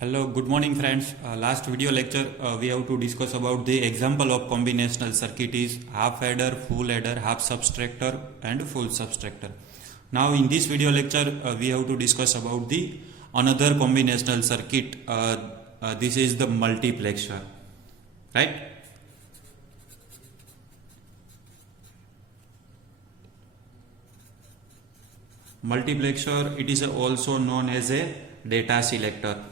Hello, good morning friends. Last video lecture we have to discuss about the example of combinational circuit is half adder, full adder, half subtractor and full subtractor. Now in this video lecture we have to discuss about the another combinational circuit. This is the multiplexer, right? Multiplexer, it is also known as a data selector.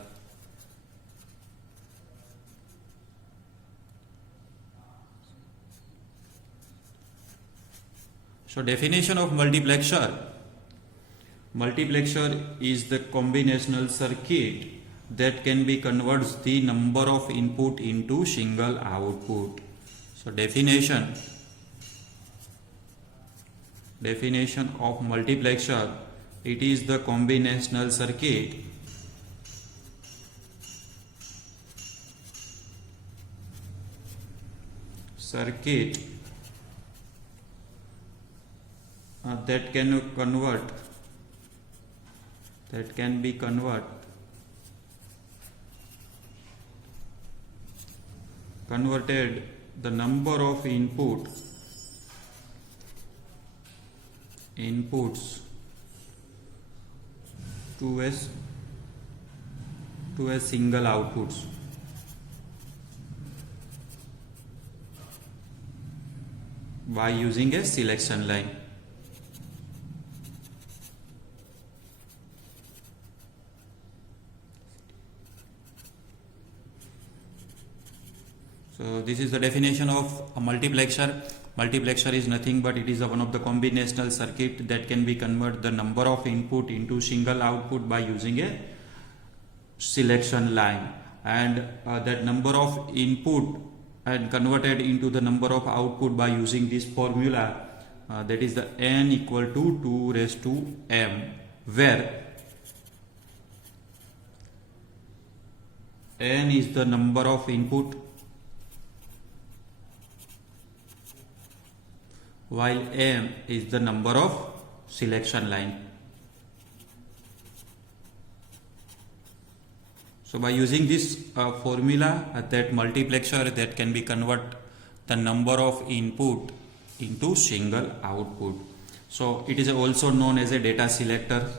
So definition of multiplexer. Multiplexer is the combinational circuit that can be converts the number of input into single output. So definition of multiplexer, it is the combinational circuit that can be converted the number of inputs to a single outputs. By using a selection line. So this is the definition of a multiplexer. Multiplexer is nothing but it is one of the combinational circuit that can be convert the number of input into single output by using a selection line, and that number of input and converted into the number of output by using this formula, that is the n equal to 2 raised to m, where n is the number of input while m is the number of selection line. So by using this formula, that multiplexer that can be convert the number of input into single output. So it is also known as a data selector.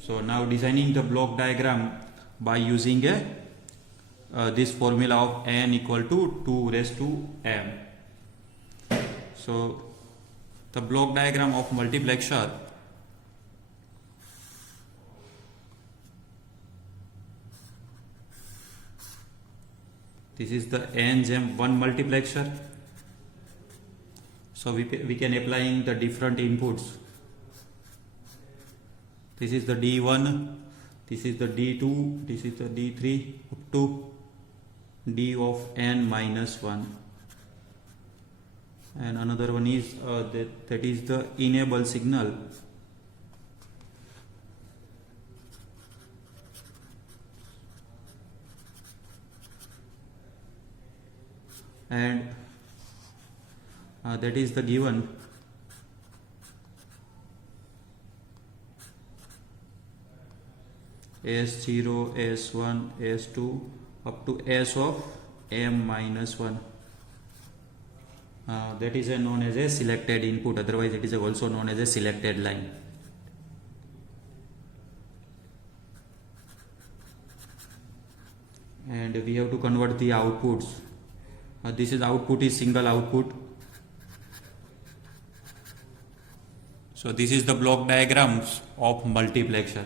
So now designing the block diagram by using this formula of n equal to 2 raised to m. So the block diagram of multiplexer, this is the n-gem 1 multiplexer. So we can applying the different inputs. This is the D1, this is the D2, this is the D3 up to D of n minus 1. And another one is that is the enable signal. And that is the given S0, S1, S2 up to S of m minus 1. That is known as a selected input, otherwise it is also known as a selected line. And we have to convert the outputs. This is output is single output. So this is the block diagrams of multiplexer,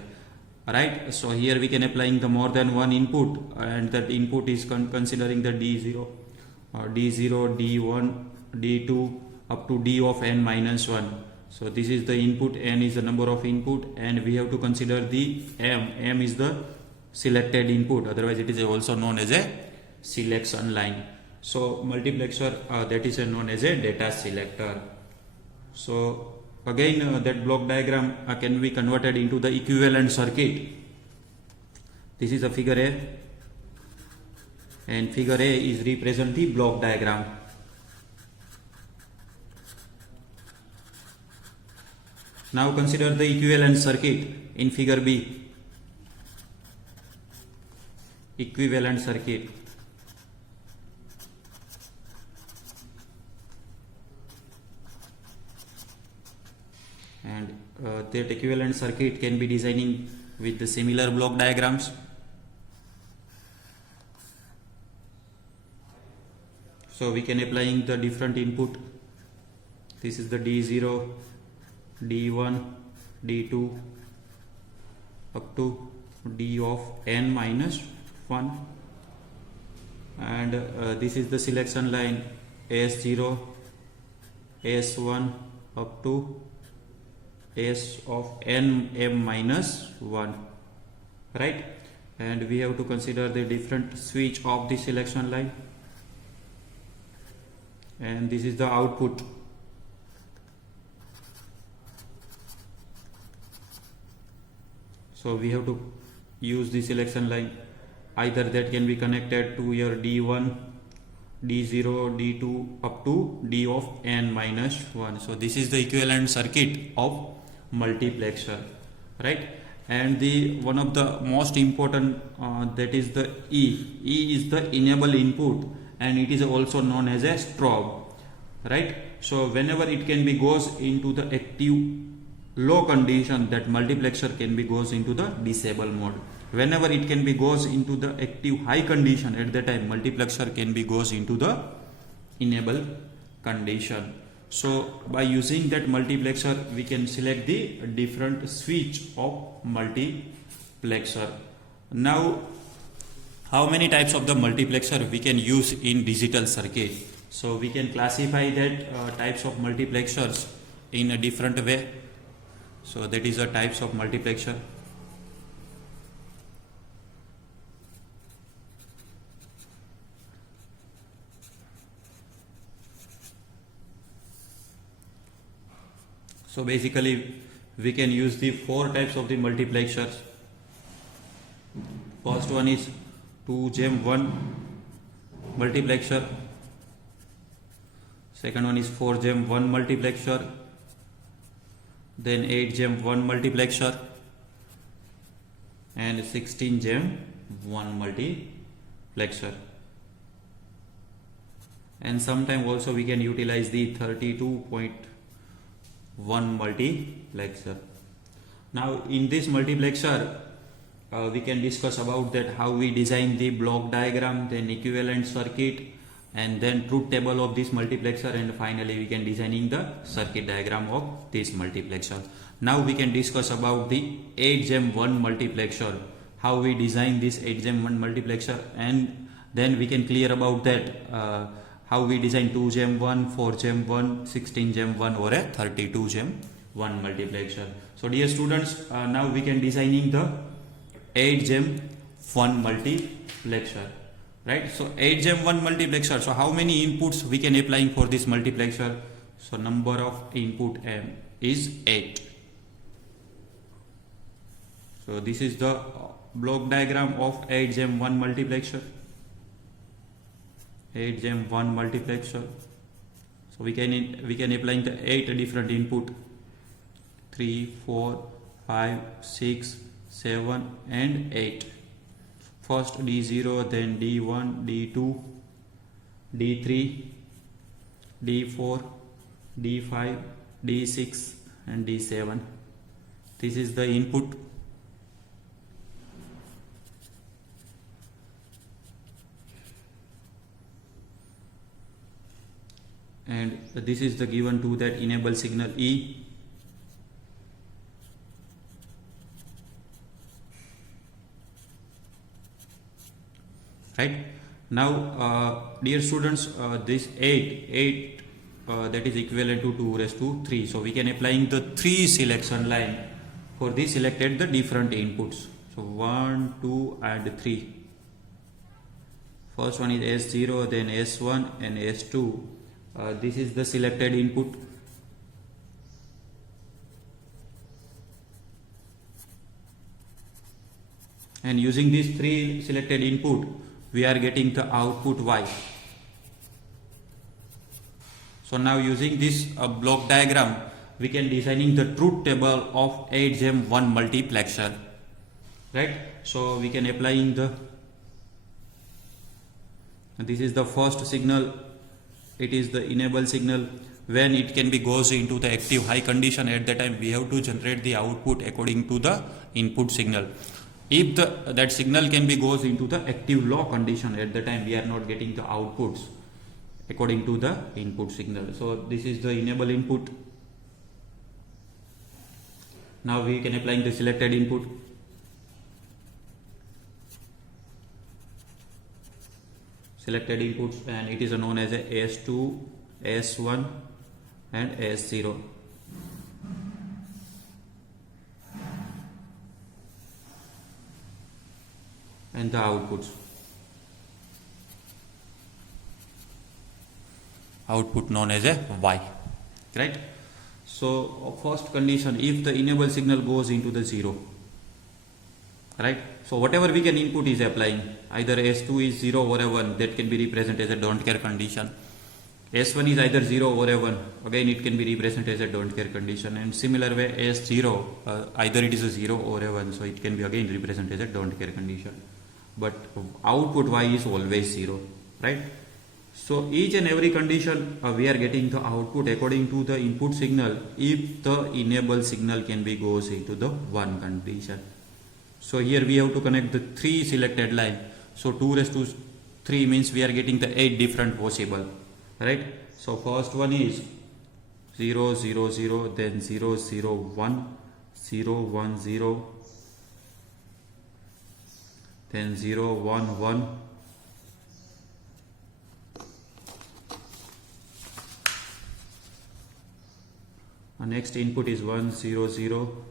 right? So here we can applying the more than one input, and that input is considering the D0, D1, D2 up to D of n minus 1. So this is the input, n is the number of input, and we have to consider the m is the selected input, otherwise it is also known as a selection line. So multiplexer that is known as a data selector. So again that block diagram can be converted into the equivalent circuit. This is a figure A, and figure A is represent the block diagram. Now consider the equivalent circuit in figure B. equivalent circuit. And that equivalent circuit can be designing with the similar block diagrams. So we can applying the different input. This is the D0, D1, D2 up to D of n minus 1, and this is the selection line S0, S1 up to S of n m minus 1, right? And we have to consider the different switch of the selection line, and this is the output. So we have to use the selection line, either that can be connected to your D1, D0, D2 up to D of n minus 1. So this is the equivalent circuit of multiplexer, right? And the one of the most important that is the E is the enable input, and it is also known as a strobe, right? So whenever it can be goes into the active low condition, that multiplexer can be goes into the disable mode. Whenever it can be goes into the active high condition, at that time multiplexer can be goes into the enable condition. So by using that multiplexer, we can select the different switch of multiplexer. Now, how many types of the multiplexer we can use in digital circuit? So we can classify that types of multiplexers in a different way. So that is the types of multiplexer. So basically we can use the 4 types of the multiplexers. First one is 2-gem-1 multiplexer. Second one is 4-gem-1 multiplexer. Then 8-gem-1 multiplexer and 16-gem-1 multiplexer. And sometime also we can utilize the 32.1 multiplexer. Now in this multiplexer we can discuss about that how we design the block diagram, then equivalent circuit, and then truth table of this multiplexer, and finally we can designing the circuit diagram of this multiplexer. Now we can discuss about the 8-gem-1 multiplexer, how we design this 8-gem-1 multiplexer, and then we can clear about that how we design 2-gem-1, 4-gem-1, 16-gem-1 or a 32-gem-1 multiplexer. So dear students, now we can designing the 8-gem-1 multiplexer. Right, so 8-gem-1 multiplexer. So how many inputs we can applying for this multiplexer? So number of input M is 8. So this is the block diagram of 8-gem-1 multiplexer. 8-gem-1 multiplexer. So we can applying the 8 different input: 3, 4, 5, 6, 7, and 8. First D0, then D1, D2, D3, D4, D5, D6 and D7. This is the input. And this is the given to that enable signal E. Right, now dear students, this 8 that is equivalent to 2 raised to 3. So we can applying the 3 selection line for this selected the different inputs. So 1, 2 and 3. First one is S0, then S1 and S2. This is the selected input. And using these 3 selected input, we are getting the output Y. So now using this block diagram, we can designing the truth table of 8-gem-1 multiplexer. Right? So we can applying the This is the first signal. It is the enable signal. When it can be goes into the active high condition, at that time we have to generate the output according to the input signal. If that signal can be goes into the active low condition, at the time we are not getting the outputs according to the input signal. So this is the enable input. Now we can apply the selected input. Selected inputs, and it is known as a S2, S1 and S0. And the outputs. Output known as a Y. Right? So first condition, if the enable signal goes into the 0. Right? So whatever we can input is applying. Either S2 is 0 or a 1, that can be represented as a don't care condition. S1 is either 0 or a 1, again it can be represented as a don't care condition. And similar way S0, either it is a 0 or a 1, so it can be again represented as a don't care condition. But output Y is always 0, right? So each and every condition we are getting the output according to the input signal if the enable signal can be goes into the 1 condition. So here we have to connect the 3 selected line. So 2 raised to 3 means we are getting the 8 different possible, right? So first one is 0 0 0, then 0 0 1, 0 1 0, then 0 1 1, next input is 1 0 0,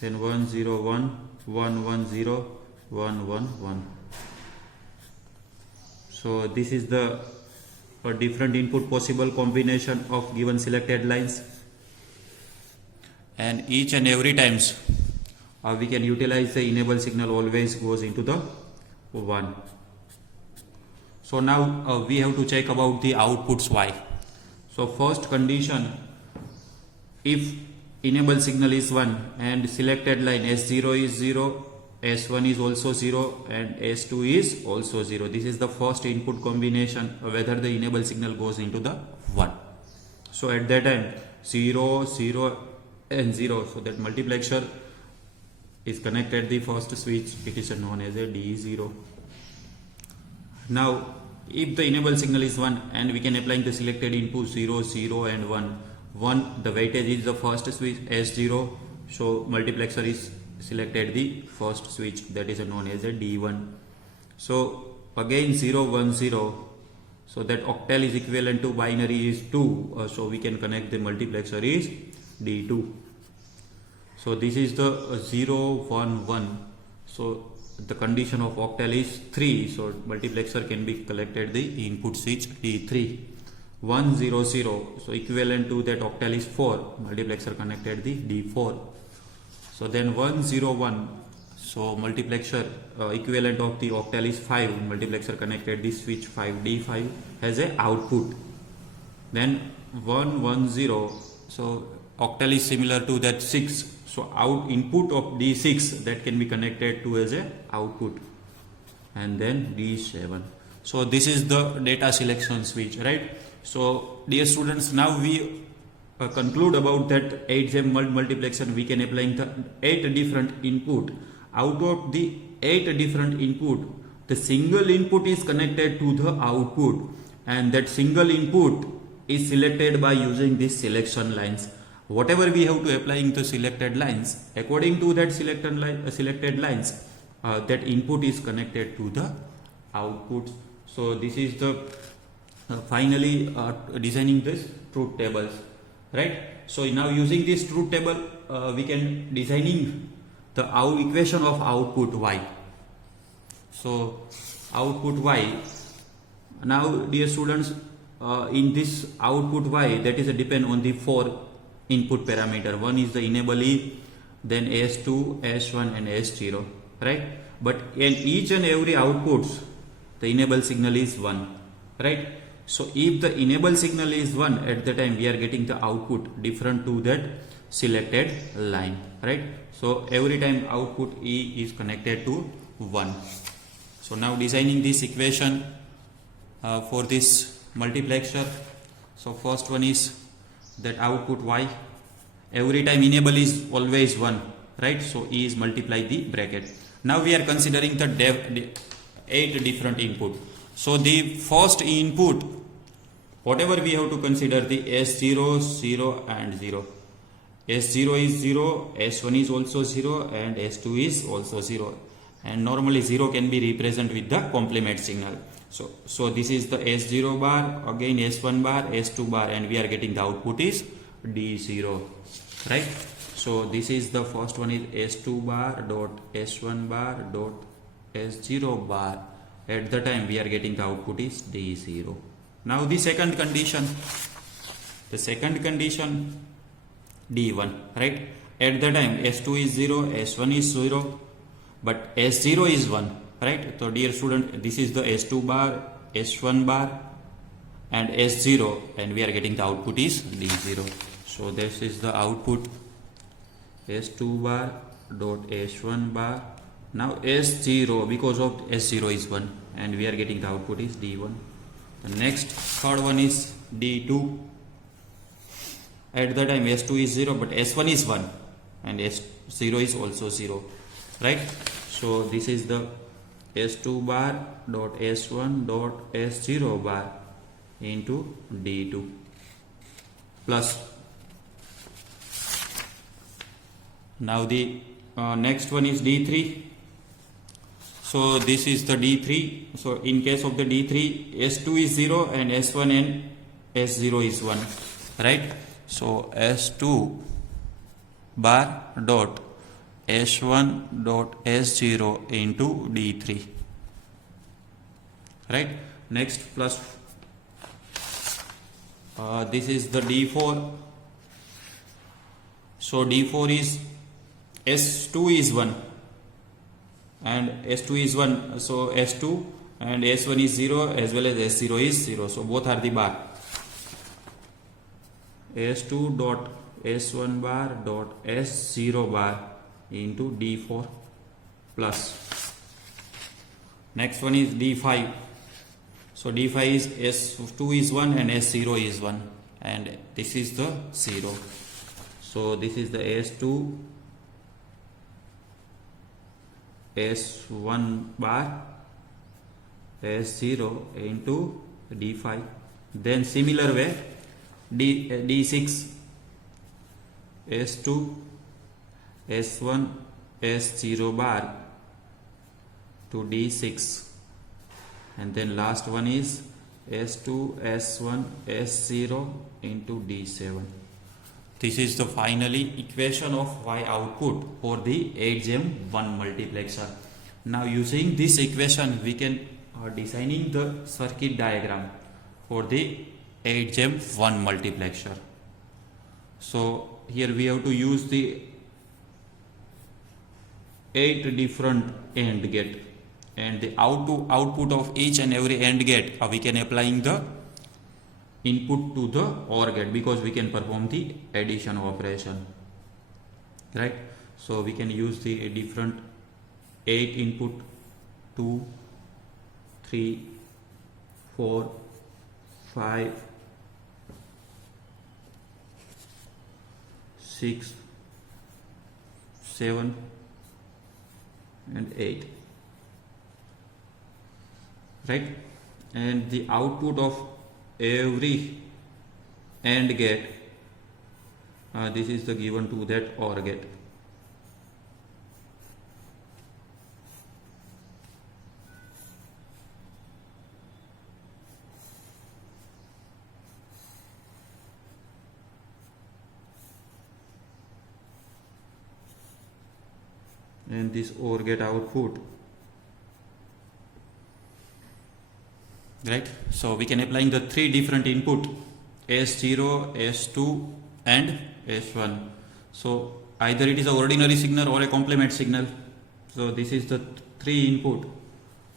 then 1 0 1, 1 1 0, 1 1 1. So this is the different input possible combination of given selected lines, and each and every times we can utilize the enable signal always goes into the 1. So now we have to check about the outputs Y. So first condition, if enable signal is 1 and selected line S0 is 0, S1 is also 0 and S2 is also 0. This is the first input combination whether the enable signal goes into the 1. So at that time 0, 0 and 0. So that multiplexer is connected the first switch. It is known as a D0. Now if the enable signal is 1 and we can apply the selected input 0, 0 and 1, the weightage is the first switch S0. So multiplexer is selected the first switch, that is known as a D1. So again 0 1 0, so that octal is equivalent to binary is 2, so we can connect the multiplexer is D2. So this is the 0 1 1, so the condition of octal is 3, so multiplexer can be collected the input switch D3. 1 0 0, so equivalent to that octal is 4, multiplexer connected the D4. So then 1 0 1, so multiplexer equivalent of the octal is 5, multiplexer connected the switch 5, D5 has a output. Then 1 1 0, so octal is similar to that 6, so out input of D6 that can be connected to as a output, and then D7. So this is the data selection switch, right? So dear students, now we conclude about that 8-gem multiplexer. We can apply the 8 different input. Out of the 8 different input, the single input is connected to the output, and that single input is selected by using these selection lines. Whatever we have to apply in the selected lines, according to that selected lines, that input is connected to the output. So this is the finally designing this truth tables, right? So now using this truth table we can designing the equation of output Y. So output Y, now dear students, in this output Y, that is a depend on the 4 input parameter. One is the enable E, then S2, S1 and S0, right? But in each and every outputs the enable signal is 1, right? So if the enable signal is 1, at the time we are getting the output different to that selected line, right? So every time output E is connected to 1. So now designing this equation for this multiplexer. So first one is that output y, every time enable is always 1, right? So E is multiply the bracket. Now we are considering the 8 different input. So the first input, whatever we have to consider, the S0, 0 and 0. S0 is 0, S1 is also 0 and S2 is also 0. And normally 0 can be represented with the complement signal. So this is the S0 bar, again S1 bar, S2 bar, and we are getting the output is D0, right? So this is the first one is S2 bar dot S1 bar dot S0 bar. At the time we are getting the output is D0. Now the second condition D1, right? At the time S2 is 0, S1 is 0, but S0 is 1, right? So dear student, this is the S2 bar, S1 bar and S0, and we are getting the output is D0. So this is the output S2 bar dot S1 bar. Now S0, because of S0 is 1 and we are getting the output is D1. The next third one is D2. At the time S2 is 0 but S1 is 1 and S0 is also 0, right? So this is the S2 bar dot S1 dot S0 bar into D2 plus. Now the next one is D3. So this is the D3. So in case of the D3, S2 is 0 and S1 and S0 is 1, right? So S2 bar dot S1 dot S0 into D3, right? Next plus this is the D4. So D4 is S2 is 1 and S2 is 1, so S2 and S1 is 0 as well as S0 is 0, so both are the bar. S2 dot S1 bar dot S0 bar into D4 plus. Next one is D5. So D5 is S2 is 1 and S0 is 1 and this is the 0. So this is the S2 S1 bar S0 into D5. Then similar way D6 S2 S1 S0 bar to D6, and then last one is S2 S1 S0 into D7. This is the finally equation of Y output for the 8-gem 1 multiplexer. Now using this equation we can designing the circuit diagram for the 8-gem 1 multiplexer. So here we have to use the 8 different AND gate, and the output of each and every AND gate we can applying the input to the OR gate, because we can perform the addition operation, right? So we can use the different 8 input 2, 3, 4, 5, 6, 7 and 8, right? And the output of every AND gate, this is the given to that OR gate. And this OR gate output, right? So we can applying the 3 different input S0, S2 and S1. So either it is a ordinary signal or a complement signal. So this is the 3 input.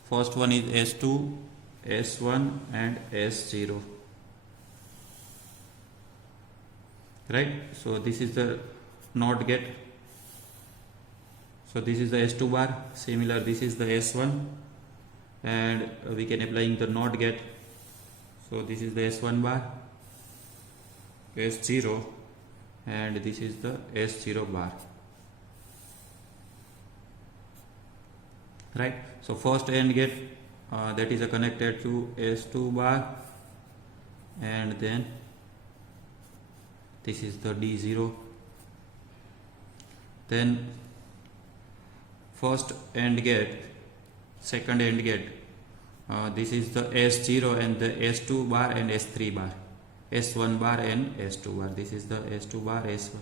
First one is S2, S1 and S0, right? So this is the NOT gate. So this is the S2 bar. Similar, this is the S1, and we can applying the NOT gate. So this is the S1 bar, S0, and this is the S0 bar. Right. So first AND gate that is connected to S2 bar, and then this is the D0. Then first AND gate, second AND gate, this is the S0 and the S2 bar and S3 bar, S1 bar and S2 bar. This is the S2 bar, S1,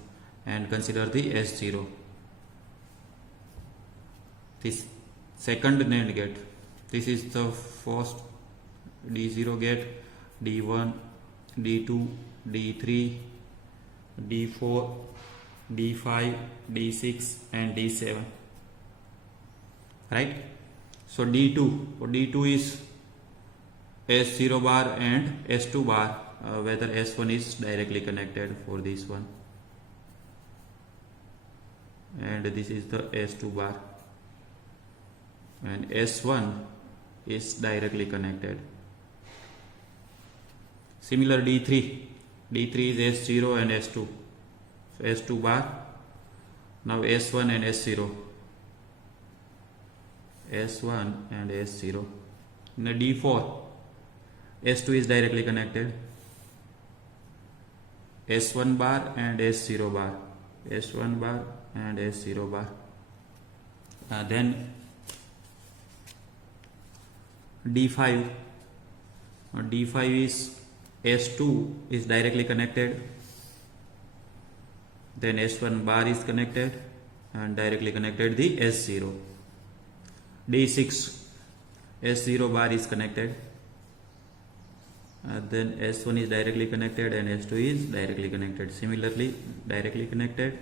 and consider the S0. This second NAND gate, this is the first D0 gate, D1, D2, D3, D4, D5, D6 and D7. Right. So D2 is S0 bar and S2 bar, whether S1 is directly connected for this one, and this is the S2 bar, and S1 is directly connected. Similar, D3 is S0 and S2. So S2 bar, now S1 and S0, S1 and S0. In the D4, S2 is directly connected, S1 bar and S0 bar, S1 bar and S0 bar. Then D5 is S2 is directly connected, then S1 bar is connected and directly connected the S0. D6, S0 bar is connected, then S1 is directly connected and S2 is directly connected. Similarly, directly connected,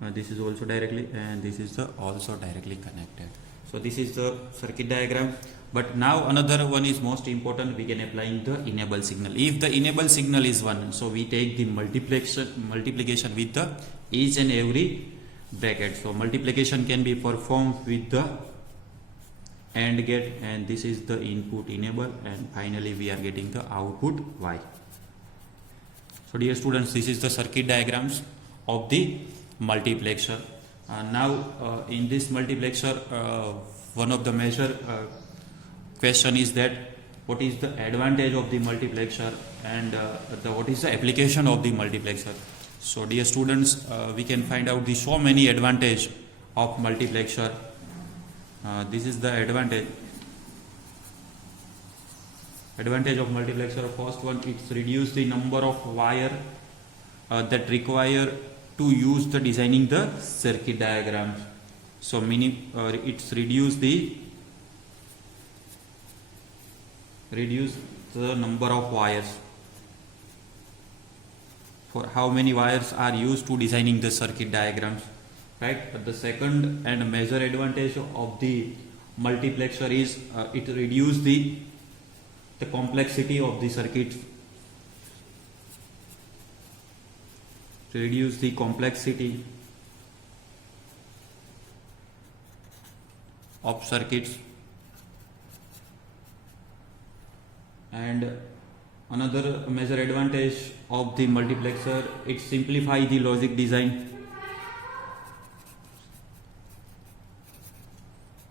this is also directly, and this is the also directly connected. So this is the circuit diagram. But now another one is most important. We can apply the enable signal. If the enable signal is 1, so we take the multiplication with the each and every bracket. So multiplication can be performed with the AND gate, and this is the input enable, and finally we are getting the output Y. So dear students, this is the circuit diagrams of the multiplexer. Now in this multiplexer, one of the major question is that what is the advantage of the multiplexer, and what is the application of the multiplexer. So dear students, we can find out the so many advantage of multiplexer. This is the advantage of multiplexer. First one, it's reduce the number of wire that require to use the designing the circuit diagrams. So it's reduce the number of wires. For how many wires are used to designing the circuit diagrams, right? But the second and major advantage of the multiplexer is it reduce the complexity of the circuit. Reduce the complexity of circuits. And another major advantage of the multiplexer, it simplify the logic design.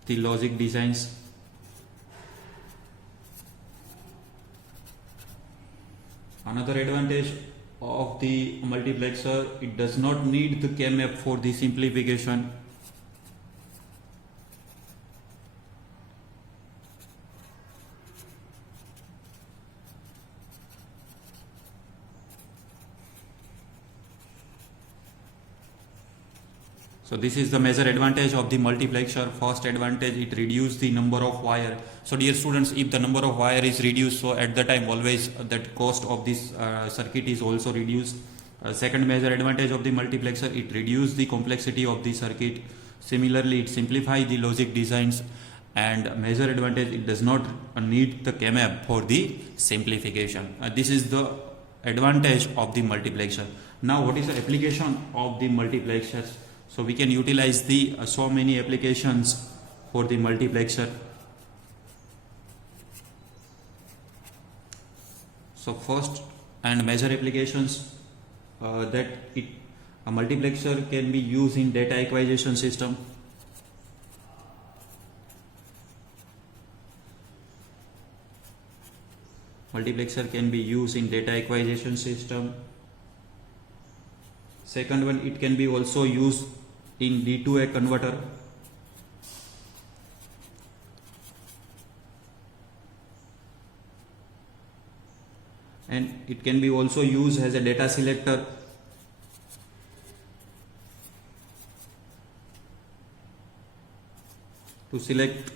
The logic designs. Another advantage of the multiplexer, it does not need the K-map for the simplification. So this is the major advantage of the multiplexer. First advantage, it reduces the number of wire. So dear students, if the number of wire is reduced, so at the time always that cost of this circuit is also reduced. Second major advantage of the multiplexer, it reduces the complexity of the circuit. Similarly, it simplifies the logic designs. And major advantage, it does not need the K-map for the simplification. This is the advantage of the multiplexer. Now what is the application of the multiplexers? So we can utilize the so many applications for the multiplexer. So first and major applications that a multiplexer can be used in data acquisition system. Multiplexer can be used in data acquisition system. Second one, it can be also used in D to A converter. And it can be also used as a data selector. To select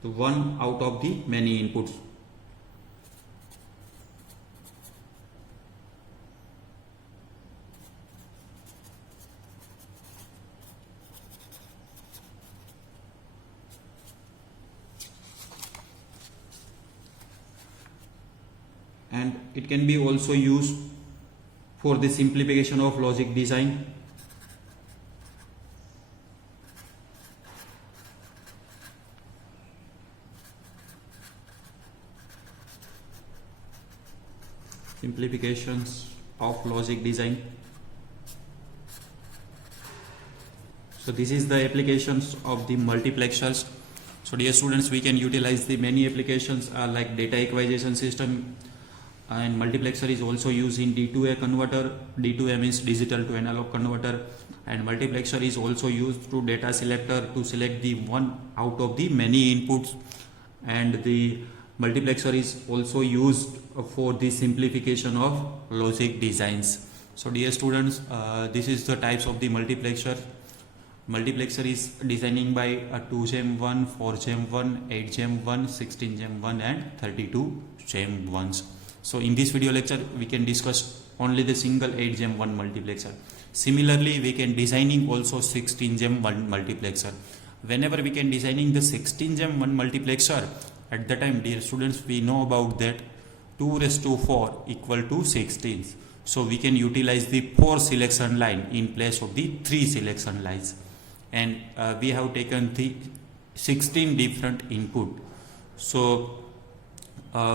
the one out of the many inputs. And it can be also used for the simplification of logic design. Simplifications of logic design. So this is the applications of the multiplexers. So dear students, we can utilize the many applications like data acquisition system, and multiplexer is also used in D to A converter. D2A means digital to analog converter, and multiplexer is also used through data selector to select the one out of the many inputs, and the multiplexer is also used for the simplification of logic designs. So dear students, this is the types of the multiplexer. Multiplexer is designing by 2-gem1, 4-gem1, 8-gem1, 16-gem1 and 32-gem1s. So in this video lecture we can discuss only the single 8-gem1 multiplexer. Similarly, we can designing also 16-gem1 multiplexer. Whenever we can designing the 16-gem1 multiplexer, at the time, dear students, we know about that 2⁴ equal to 16. So we can utilize the 4 selection line in place of the 3 selection lines, and we have taken the 16 different input. So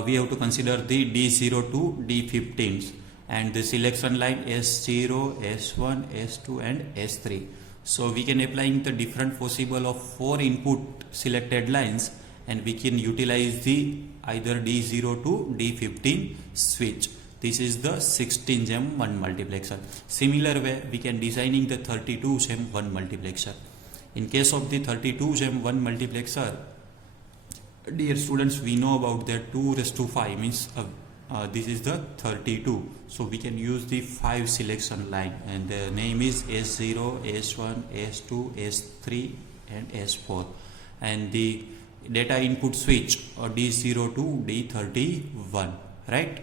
we have to consider the D0 to D15s and the selection line S0, S1, S2 and S3. So we can applying the different possible of 4 input selected lines, and we can utilize the either D0 to D15 switch. This is the 16-gem1 multiplexer. Similar way, we can designing the 32-gem1 multiplexer. In case of the 32-gem1 multiplexer, dear students, we know about that 2⁵ means this is the 32. So we can use the 5 selection line, and the name is S0, S1, S2, S3 and S4, and the data input switch or D0 to D31, right?